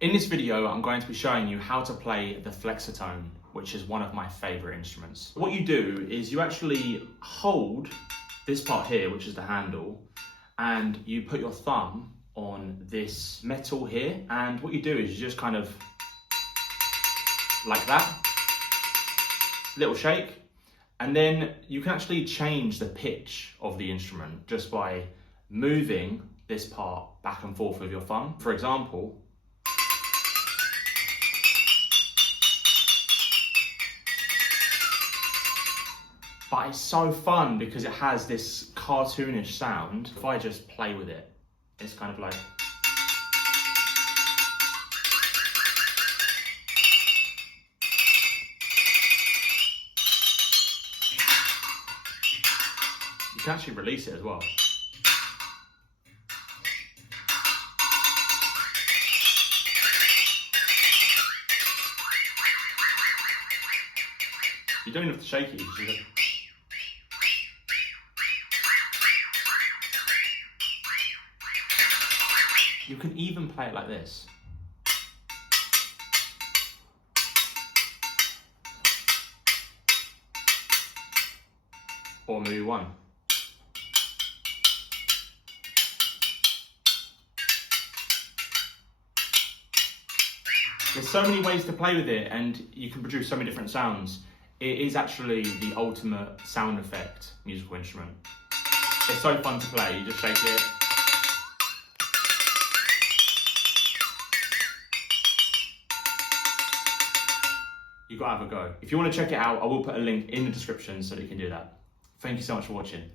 In this video, I'm going to be showing you how to play the Flexatone, which is one of my favorite instruments. What you do is you actually hold this part here, which is the handle, and you put your thumb on this metal here. And what you do is you just kind of like that, little shake, and then you can actually change the pitch of the instrument just by moving this part back and forth with your thumb. For example, but it's so fun because it has this cartoonish sound. If I just play with it, it's kind of like, you can actually release it as well. You don't even have to shake it, you just You can even play it like this. Or maybe one. There's so many ways to play with it and you can produce so many different sounds. It is actually the ultimate sound effect musical instrument. It's so fun to play, you just shake it. You've got to have a go. If you want to check it out, I will put a link in the description so that you can do that. Thank you so much for watching.